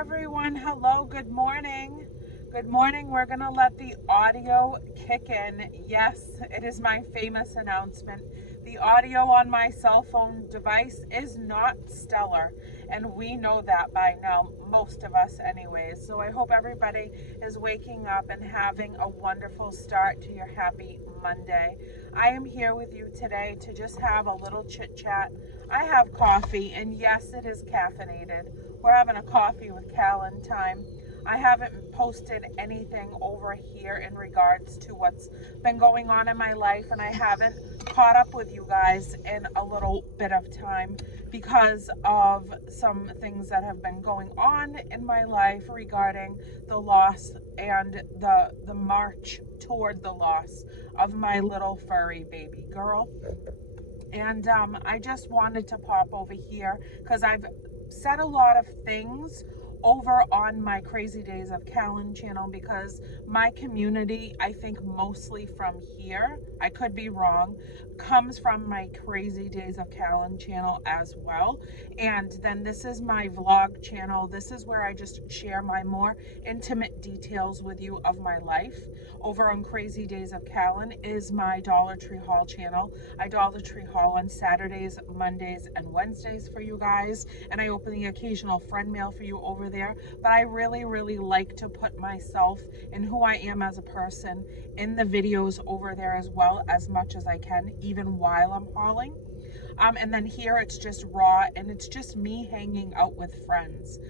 everyone. Hello, good morning. Good morning. We're going to let the audio kick in. Yes, it is my famous announcement. The audio on my cell phone device is not stellar, and we know that by now, most of us anyways. So I hope everybody is waking up and having a wonderful start to your happy Monday. I am here with you today to just have a little chit chat. I have coffee, and yes, it is caffeinated. We're having a coffee with Kalyn time. I haven't posted anything over here in regards to what's been going on in my life, and I haven't caught up with you guys in a little bit of time because of some things that have been going on in my life regarding the loss and the march toward the loss of my little furry baby girl. And I just wanted to pop over here because I've said a lot of things over on my Crazy Days of Kalyn channel, because my community, I think mostly from here, I could be wrong, comes from my Crazy Days of Kalyn channel as well. And then this is my vlog channel. This is where I just share my more intimate details with you of my life. Over on Crazy Days of Kalyn is my Dollar Tree haul channel. I Dollar Tree haul on Saturdays, Mondays, and Wednesdays for you guys, and I open the occasional friend mail for you over there. But I really like to put myself and who I am as a person in the videos over there as well, as much as I can, even while I'm hauling. And then here it's just raw, and it's just me hanging out with friends.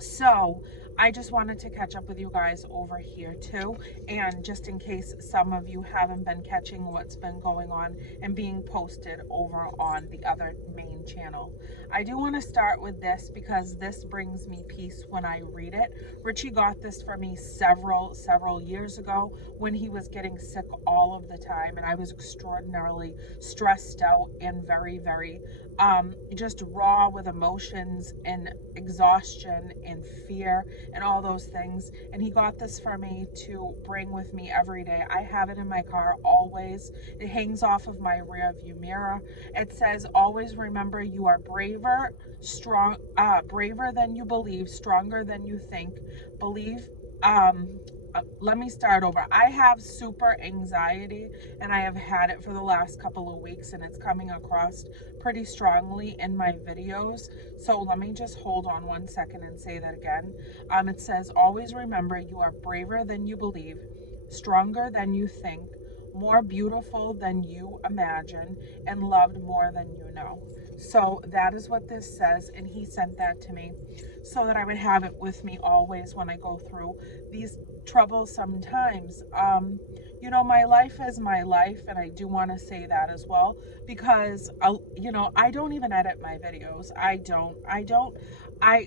So I just wanted to catch up with you guys over here too, and just in case some of you haven't been catching what's been going on and being posted over on the other main channel. I do want to start with this because this brings me peace when I read it. Richie got this for me several years ago when he was getting sick all of the time, and I was extraordinarily stressed out and very just raw with emotions and exhaustion and fear and all those things. And he got this for me to bring with me every day. I have it in my car always. It hangs off of my rear view mirror. It says, always remember you are braver than you believe, stronger than you think. Let me start over. I have super anxiety, and I have had it for the last couple of weeks, and it's coming across pretty strongly in my videos. So let me just hold on 1 second and say that again. It says, always remember you are braver than you believe, stronger than you think, more beautiful than you imagine, and loved more than you know. So that is what this says, and he sent that to me so that I would have it with me always when I go through these troublesome times. You know, my life is my life, and I do want to say that as well, because you know, I don't even edit my videos.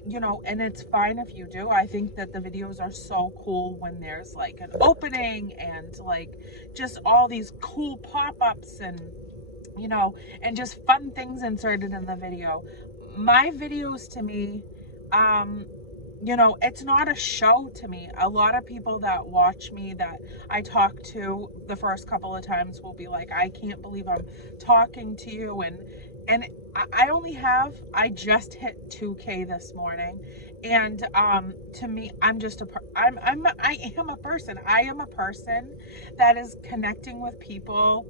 You know, and it's fine if you do. I think that the videos are so cool when there's like an opening and like just all these cool pop-ups and, you know, and just fun things inserted in the video. My videos, to me, you know, it's not a show to me. A lot of people that watch me, that I talk to the first couple of times, will be like, I can't believe I'm talking to you. And I just hit 2K this morning. And to me, I am a person. I am a person that is connecting with people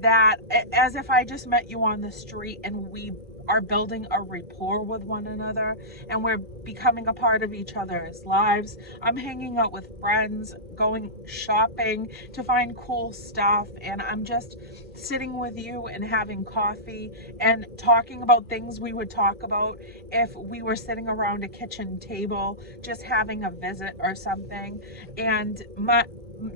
that, as if I just met you on the street, and we are building a rapport with one another, and we're becoming a part of each other's lives. I'm hanging out with friends, going shopping to find cool stuff, and I'm just sitting with you and having coffee and talking about things we would talk about if we were sitting around a kitchen table just having a visit or something. And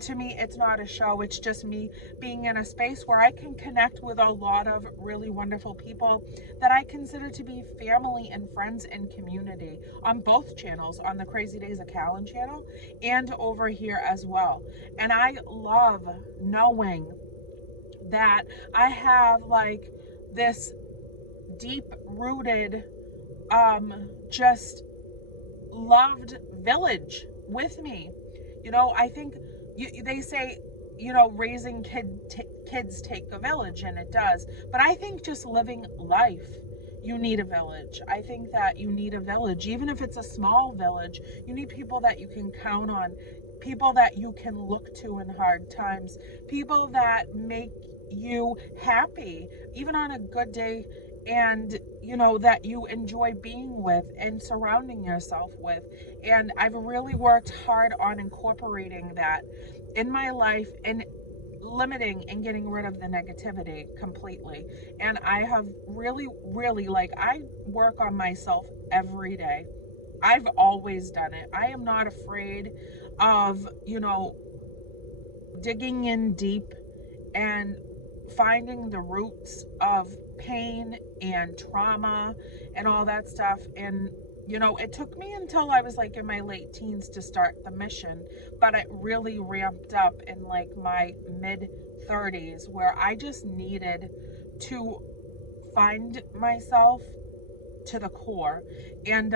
to me, it's not a show. It's just me being in a space where I can connect with a lot of really wonderful people that I consider to be family and friends and community on both channels, on the Crazy Days of Kalyn channel and over here as well. And I love knowing that I have like this deep rooted, just loved village with me. You know, I think they say, you know, raising kids take a village, and it does. But I think just living life, you need a village. I think that you need a village, even if it's a small village. You need people that you can count on, people that you can look to in hard times, people that make you happy, even on a good day, and that you enjoy being with and surrounding yourself with. And I've really worked hard on incorporating that in my life and limiting and getting rid of the negativity completely. And I have really, like, I work on myself every day. I've always done it. I am not afraid of digging in deep and finding the roots of pain and trauma and all that stuff. And it took me until I was like in my late teens to start the mission, but it really ramped up in like my mid 30s, where I just needed to find myself to the core. And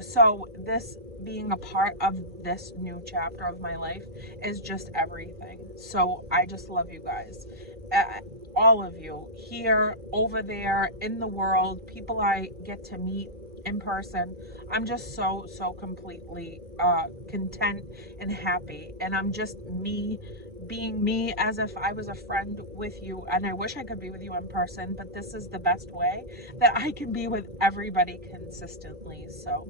so this being a part of this new chapter of my life is just everything. So I just love you guys, all of you here, over there, in the world, people I get to meet in person. I'm just so completely content and happy, and I'm just me being me, as if I was a friend with you. And I wish I could be with you in person, but this is the best way that I can be with everybody consistently. So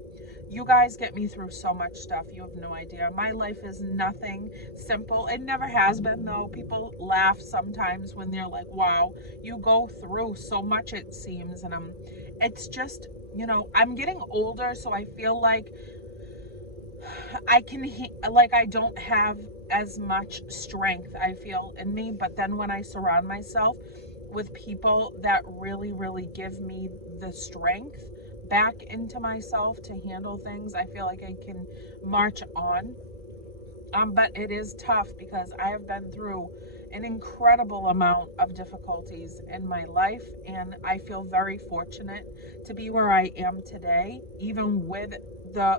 you guys get me through so much stuff. You have no idea. My life is nothing simple. It never has been, though. People laugh sometimes when they're like, wow, you go through so much, it seems. And it's just, I'm getting older, so I feel like I don't have as much strength, I feel, in me. But then when I surround myself with people that really give me the strength back into myself to handle things, I feel like I can march on. But it is tough because I have been through an incredible amount of difficulties in my life, and I feel very fortunate to be where I am today, even with the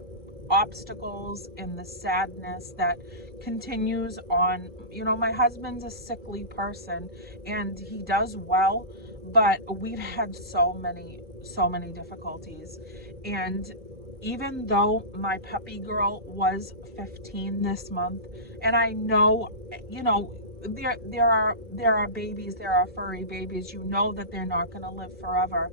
obstacles and the sadness that continues on. My husband's a sickly person and he does well, but we've had so many difficulties. And even though my puppy girl was 15 this month, and I know, there are babies, there are furry babies, that they're not going to live forever.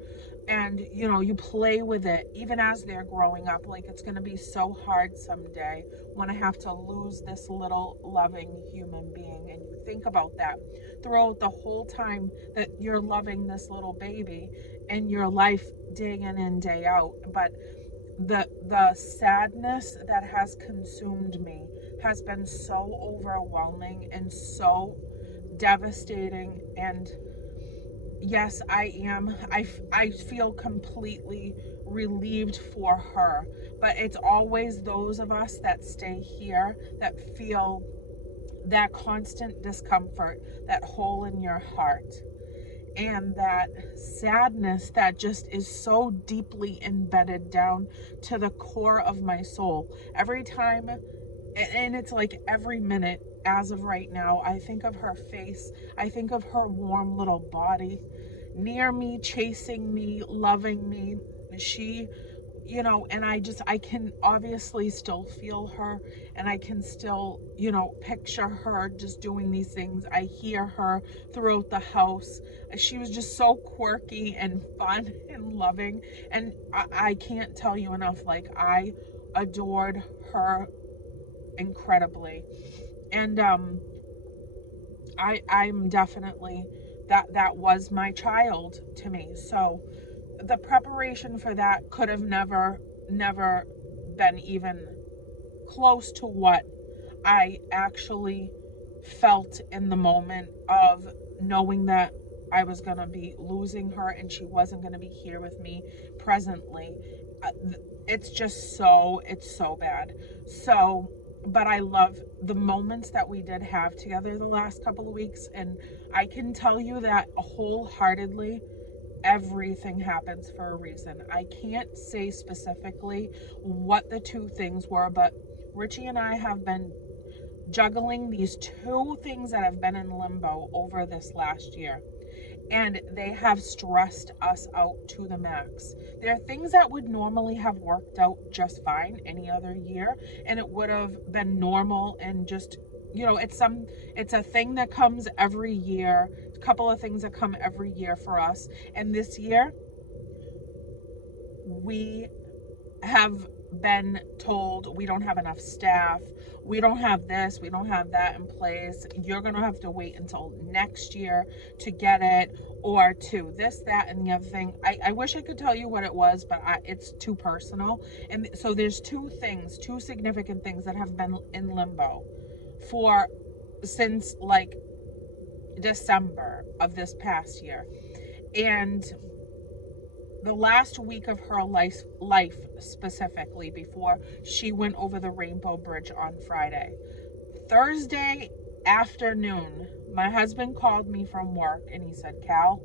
And you play with it even as they're growing up, like it's going to be so hard someday when I have to lose this little loving human being. And you think about that throughout the whole time that you're loving this little baby in your life, day in and day out. But the sadness that has consumed me has been so overwhelming and so devastating. And yes, I feel completely relieved for her, but it's always those of us that stay here that feel that constant discomfort, that hole in your heart, and that sadness that just is so deeply embedded down to the core of my soul. Every time, and it's like every minute as of right now, I think of her face, I think of her warm little body near me, chasing me, loving me. She, and I can obviously still feel her, and I can still, picture her just doing these things. I hear her throughout the house. She was just so quirky and fun and loving, and I can't tell you enough, like, I adored her incredibly. And I'm definitely, that was my child to me. So the preparation for that could have never been even close to what I actually felt in the moment of knowing that I was going to be losing her and she wasn't going to be here with me presently. It's so bad. So, but I love the moments that we did have together the last couple of weeks, and I can tell you that wholeheartedly, everything happens for a reason. I can't say specifically what the two things were, but Richie and I have been juggling these two things that have been in limbo over this last year. and they have stressed us out to the max. There are things that would normally have worked out just fine any other year, and it would have been normal and just, it's a thing that comes every year, a couple of things that come every year for us. And this year we have been told we don't have enough staff, we don't have this, we don't have that in place, you're gonna have to wait until next year to get it, or to this, that, and the other thing. I wish I could tell you what it was, but it's too personal. And so there's two significant things that have been in limbo for since like December of this past year. And the last week of her life specifically, before she went over the Rainbow Bridge on Friday. Thursday afternoon, my husband called me from work and he said, Cal,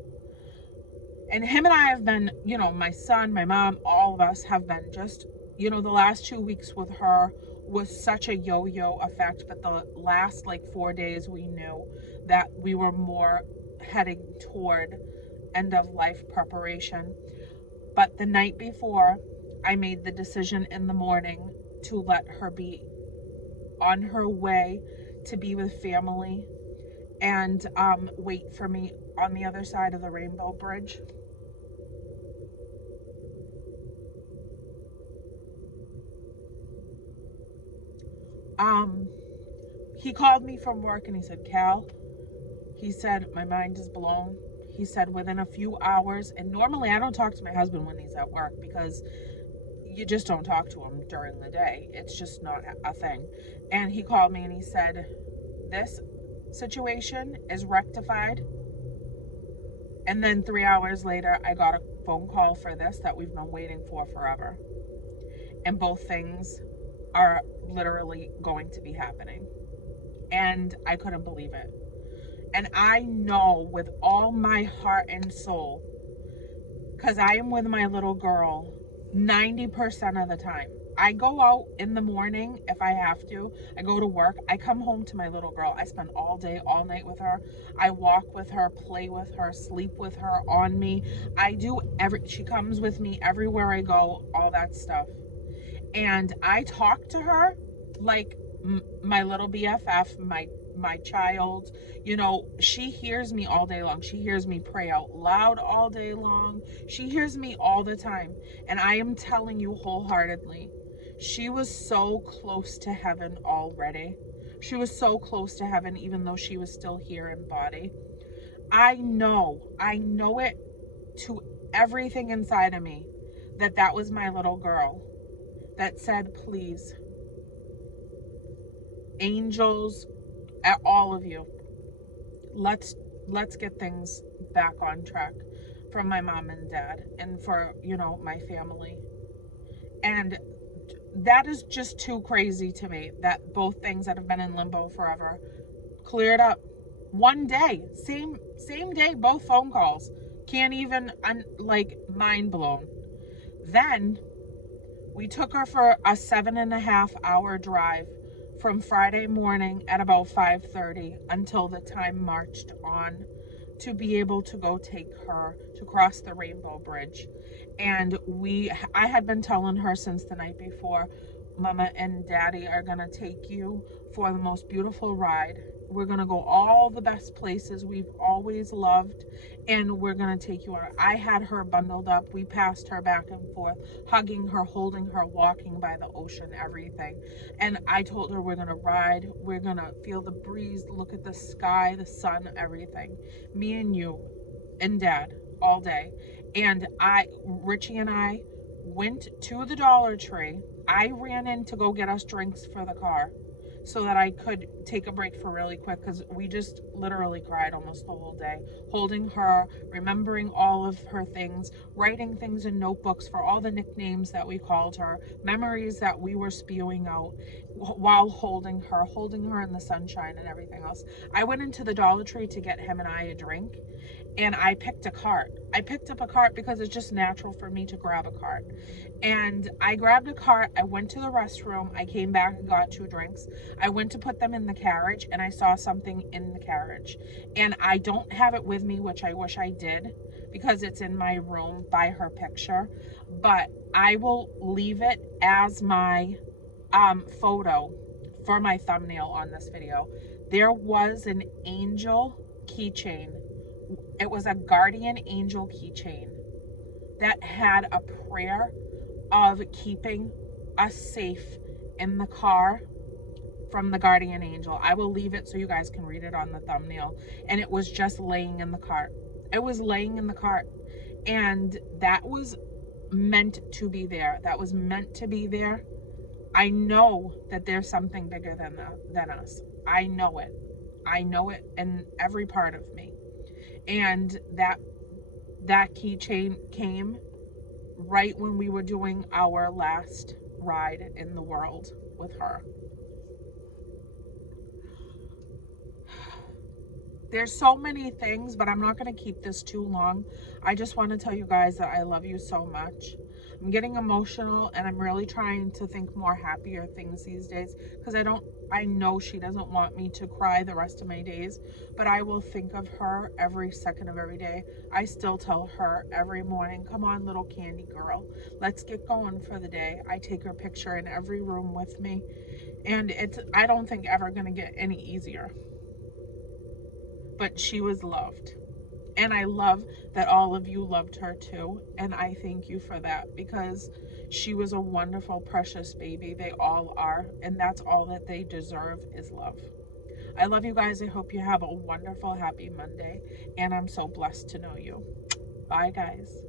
and him and I have been, my son, my mom, all of us have been just, the last 2 weeks with her was such a yo-yo effect, but the last like 4 days we knew that we were more heading toward end of life preparation. But the night before, I made the decision in the morning to let her be on her way to be with family and wait for me on the other side of the Rainbow Bridge. He called me from work and he said, Cal, he said, my mind is blown. He said, within a few hours, and normally I don't talk to my husband when he's at work because you just don't talk to him during the day. It's just not a thing. And he called me and he said, this situation is rectified. And then 3 hours later, I got a phone call for this that we've been waiting for forever. And both things are literally going to be happening. And I couldn't believe it. And I know with all my heart and soul, because I am with my little girl 90% of the time. I go out in the morning if I have to. I go to work. I come home to my little girl. I spend all day, all night with her. I walk with her, play with her, sleep with her, on me. She comes with me everywhere I go, all that stuff. And I talk to her like my little BFF, my child. She hears me all day long. She hears me pray out loud all day long. She hears me all the time. And I am telling you wholeheartedly, she was so close to heaven already. She was so close to heaven, even though she was still here in body. I know it to everything inside of me that was my little girl that said, please, angels, all of you, let's get things back on track from my mom and dad and for my family. And that is just too crazy to me, that both things that have been in limbo forever cleared up one day, same day, both phone calls. Can't even, mind blown. Then we took her for a 7.5 hour drive from Friday morning at about 5:30 until the time marched on to be able to go take her to cross the Rainbow Bridge. And I had been telling her since the night before, Mama and Daddy are gonna take you for the most beautiful ride. We're gonna go all the best places we've always loved, and we're gonna take you on. I had her bundled up. We passed her back and forth, hugging her, holding her, walking by the ocean, everything. And I told her we're gonna ride, we're gonna feel the breeze, look at the sky, the sun, everything. Me and you and Dad all day. And Richie and I went to the Dollar Tree. I ran in to go get us drinks for the car so that I could take a break for really quick, because we just literally cried almost the whole day, holding her, remembering all of her things, writing things in notebooks for all the nicknames that we called her, memories that we were spewing out while holding her in the sunshine and everything else. I went into the Dollar Tree to get him and I a drink, and I picked a cart. I picked up a cart because it's just natural for me to grab a cart. And I grabbed a cart. I went to the restroom. I came back and got 2 drinks. I went to put them in the carriage, and I saw something in the carriage. And I don't have it with me, which I wish I did, because it's in my room by her picture. But I will leave it as my photo for my thumbnail on this video. There was an angel keychain. It was a guardian angel keychain that had a prayer of keeping us safe in the car from the guardian angel. I will leave it so you guys can read it on the thumbnail. And it was just laying in the cart. It was laying in the cart. And that was meant to be there. That was meant to be there. I know that there's something bigger than us. I know it. I know it in every part of me. And that keychain came right when we were doing our last ride in the world with her. There's so many things, but I'm not going to keep this too long. I just want to tell you guys that I love you so much. I'm getting emotional, and I'm really trying to think more happier things these days, because I know she doesn't want me to cry the rest of my days, but I will think of her every second of every day. I still tell her every morning, come on, little candy girl, let's get going for the day. I take her picture in every room with me, and I don't think ever going to get any easier. But she was loved. And I love that all of you loved her too. And I thank you for that, because she was a wonderful, precious baby. They all are. And that's all that they deserve, is love. I love you guys. I hope you have a wonderful, happy Monday. And I'm so blessed to know you. Bye, guys.